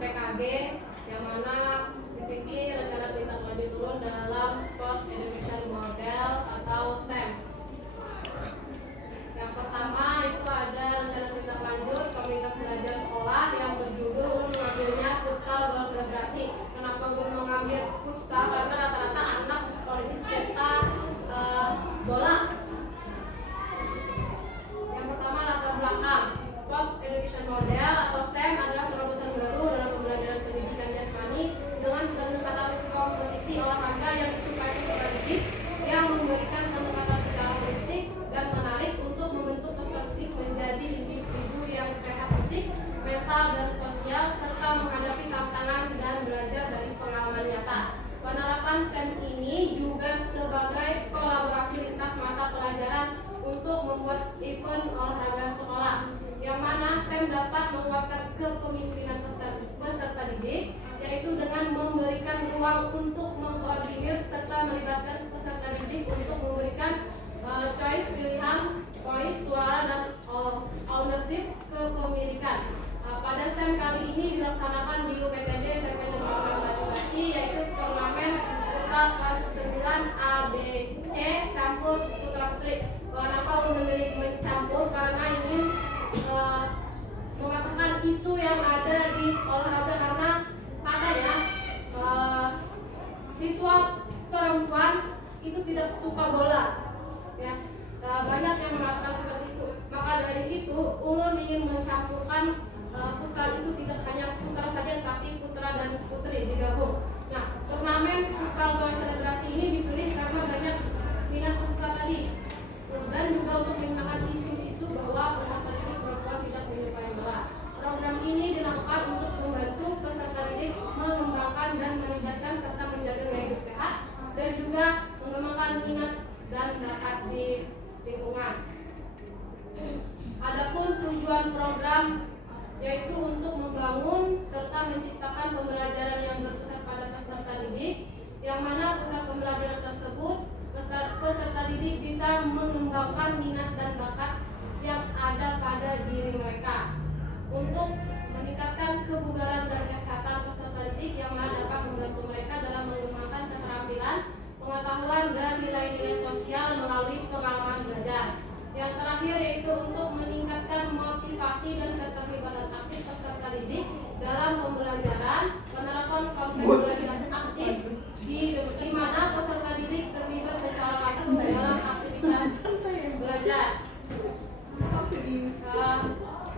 PKG, yang mana di sini rencana tindak lanjut turun dalam Sport Education Model atau SEM. Yang pertama itu ada rencana tindak lanjut komunitas belajar sekolah yang berjudul mengambilnya futsal bola selebrasi. Kenapa gue mengambil futsal? Karena rata-rata anak di sekolah ini suka bola. Yang pertama, latar belakang. Sport Education Model atau SEM adalah terobosan baru dalam pembelajaran pendidikan jasmani dengan pendekatan kompetisi olahraga yang disukai peserta didik yang memberikan pendekatan secara holistik dan menarik untuk membentuk peserta didik menjadi individu yang sehat fisik, mental, dan sosial serta menghadapi tantangan dan belajar dari pengalaman nyata. Penerapan SEM ini juga sebagai kolaborasi lintas mata pelajaran untuk membuat event olahraga sekolah, yang mana SEM dapat menguatkan kepemimpinan peserta didik, yaitu dengan memberikan ruang untuk mengkoordinir serta melibatkan peserta didik untuk memberikan choice pilihan, voice, suara, dan ownership kepemilikan. Pada SEM kali ini dilaksanakan di UPTD SMP Negeri Bati, yaitu turnamen futsal kelas 9 A, B, C campur putra putri. Kenapa memilih mencampur? Karena ingin mengatakan isu yang ada di olahraga, karena katanya siswa perempuan itu tidak suka bola, ya. Banyak yang mengatakan seperti itu. Maka dari itu Ulun ingin mencampurkan futsal itu tidak hanya putra saja, tapi putra dan putri digabung. Nah, turnamen futsal bola selebrasi ini dipilih karena banyak minat peserta tadi, dan juga untuk menyuarakan isu-isu bahwa peserta didik perempuan tidak menyukai bola. Program ini dilakukan untuk membantu peserta didik mengembangkan dan meningkatkan serta menjaga gaya hidup sehat, dan juga mengembangkan minat dan bakat di lingkungan. Adapun tujuan program yaitu untuk membangun serta menciptakan pembelajaran yang berpusat pada peserta didik, yang mana pusat pembelajaran tersebut peserta didik bisa mengembangkan minat dan bakat yang ada pada diri mereka untuk meningkatkan kebugaran dan kesehatan peserta didik, yang mana dapat membantu mereka dalam mengembangkan keterampilan, pengetahuan, dan nilai-nilai sosial melalui pengalaman belajar. Yang terakhir yaitu untuk meningkatkan motivasi dan keterlibatan aktif peserta didik dalam pembelajaran, penerapan konsep belajar aktif di mana peserta didik terlibat secara langsung dalam aktivitas belajar.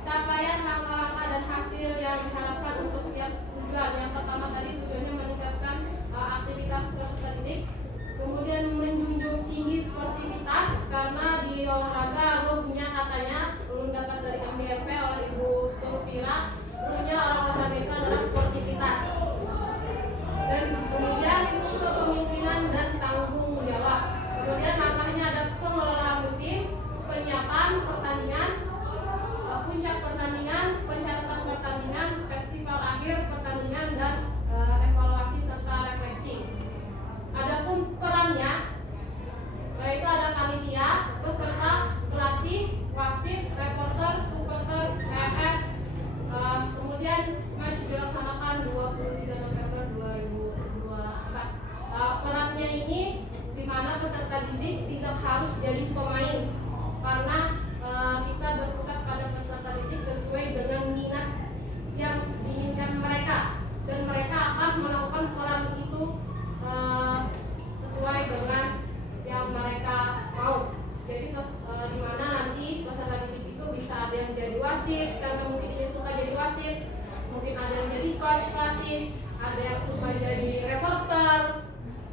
Capaian langkah-langkah dan hasil yang diharapkan untuk tiap tujuan. Yang pertama tadi tujuannya meningkatkan aktivitas peserta didik, kemudian menjunjung tinggi sportivitas, karena di olahraga ruhnya katanya belum dapat dari MBMP oleh Ibu Sulfira, ruhnya olahraga itu adalah sportivitas. Dan kemudian itu kepemimpinan dan tanggung jawab. Kemudian langkahnya ada pengelolaan musim, penyiapan pertandingan, puncak pertandingan, pencatatan pertandingan, festival akhir pertandingan, dan evaluasi serta refleksi. Adapun perannya yaitu ada panitia, peserta, pelatih, wasit, reporter, supporter, PMF. Kemudian match dilaksanakan 23 November 2024. Perannya ini di mana peserta didik tidak harus jadi pemain, karena kita berpusat pada peserta didik sesuai dengan minat yang diinginkan mereka, dan mereka akan melakukan peran itu sesuai dengan yang mereka mau. Jadi di mana nanti peserta didik itu bisa ada yang jadi wasit, karena mungkin dia suka jadi wasit, mungkin ada yang jadi coach pelatih, ada yang suka jadi reporter,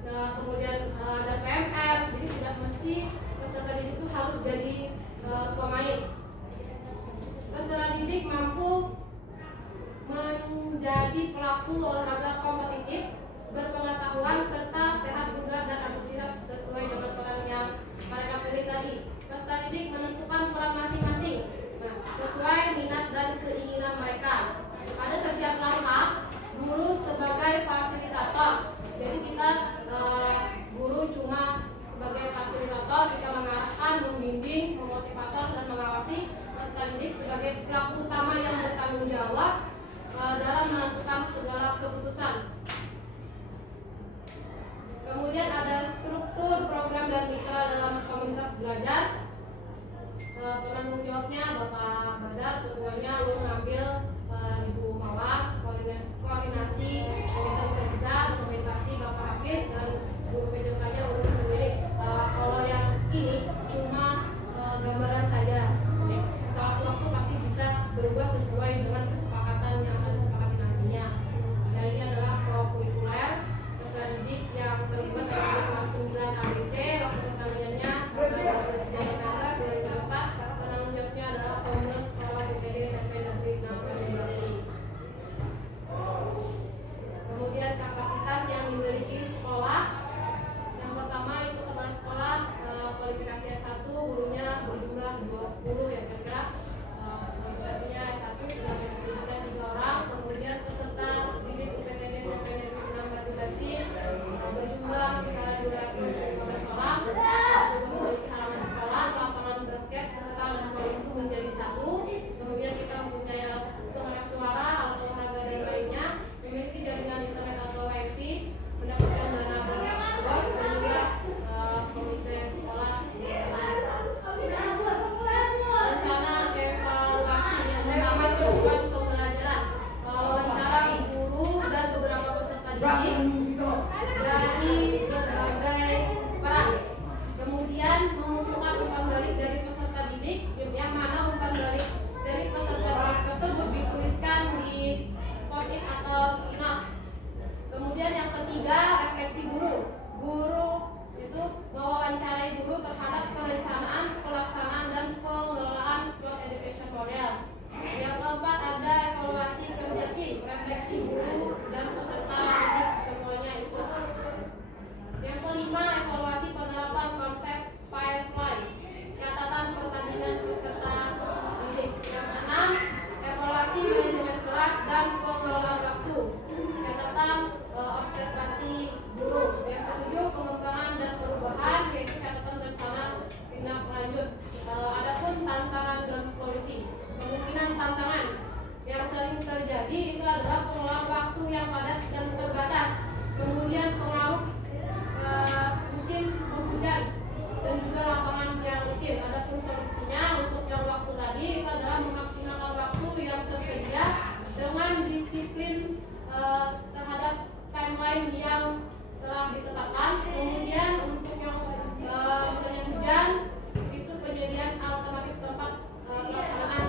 kemudian ada PMR. Jadi tidak mesti peserta didik itu harus jadi pemain. Peserta didik mampu menjadi pelaku olahraga kompetitif, berpengetahuan, serta sehat, bugar, dan antusias sesuai dengan peran yang mereka pilih tadi. Peserta didik menentukan peran masing-masing sesuai minat dan keinginan mereka. Pada setiap langkah, guru sebagai fasilitator. Jadi kita guru cuma sebagai fasilitator, kita mengarahkan, membimbing, memotivator, dan mengawasi. Peserta didik sebagai pelaku utama yang bertanggung jawab dalam menentukan segala keputusan. Kemudian ada struktur program dan mitra dalam komunitas belajar. Penanggung jawabnya Bapak Badar, ketuanya lu ngambil Ibu Mawar, koordinasi komite Reza, dokumentasi Bapak Hafiz, dan guru PJK-nya urus sendiri. Kalau yang ini cuma gambaran saja. Sewaktu-waktu pasti bisa berubah sesuai dengan kesepakatan yang akan disepakati nantinya. Dan ini adalah kurikuler peserta didik yang terlibat dalam kelas 9 ABC. Waktu pertanyaannya tenaga 2004. Penanggung jawabnya adalah Pengurus Sekolah BPD SMP Negeri 6 Banyuwangi. Kemudian kapasitas yang dimiliki sekolah. Yang pertama itu kepala sekolah kualifikasi S1, gurunya berjumlah 20 ya kira-kira. Organisasinya S1 sudah pendidikan 3 orang. Kemudian peserta didik UPTD SMP Negeri 6 Banyuwangi berjumlah kisaran 215 orang. Juga memiliki halaman sekolah, lapangan basket, futsal dan volley itu menjadi 1. Kemudian kita mempunyai alat pengeras suara, alat olahraga dan lainnya. Memiliki jaringan internet atau wifi, mendapatkan dana dari BOS dan juga komite sekolah. Rencana evaluasi yang pertama itu bukan pembelajaran, wawancara guru dan beberapa peserta didik dari berbagai peran. Kemudian mengumpulkan umpan balik dari peserta didik, yang mana umpan balik dari peserta didik tersebut dituliskan di post-it atau sticky note. Kemudian yang ketiga, refleksi guru. Guru itu mewawancarai guru terhadap perencanaan, pelaksanaan dan pengelolaan Sport Education Model. Yang keempat ada evaluasi kerja tim, refleksi guru dan peserta didik semuanya ikut. Yang kelima, evaluasi penerapan konsep Firefly, catatan pertandingan peserta didik. Yang keenam, evaluasi manajemen kelas dan pengelolaan waktu, catatan observasi guru. Yang ketujuh, pengembangan dan perubahan, yaitu catatan rencana tindak lanjut. Adapun tantangan dan solusi. Kemungkinan tantangan yang sering terjadi itu adalah pengelolaan waktu yang padat dan terbatas. Kemudian pengaruh musim penghujan dan juga lapangan yang licin. Adapun solusinya untuk yang waktu tadi itu adalah memaksimalkan waktu yang tersedia dengan disiplin terhadap timeline yang telah ditetapkan. Kemudian untuk yang misalnya hujan itu penyediaan alternatif tempat pelaksanaan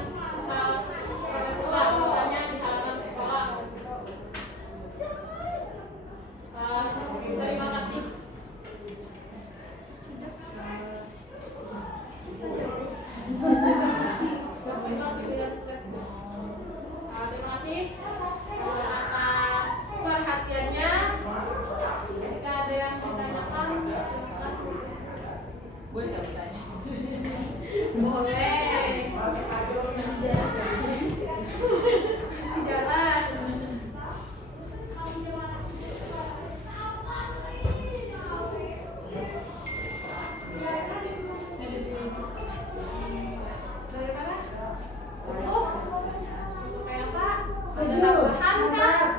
pusat, misalnya di halaman sekolah. Terima kasih. Terima kasih atas perhatiannya. Jika ada yang ditanyakan, silakan. Boleh nggak bertanya? Boleh. Masih jalan. Bagaimana? Untuk apa? Ada tambahan kah?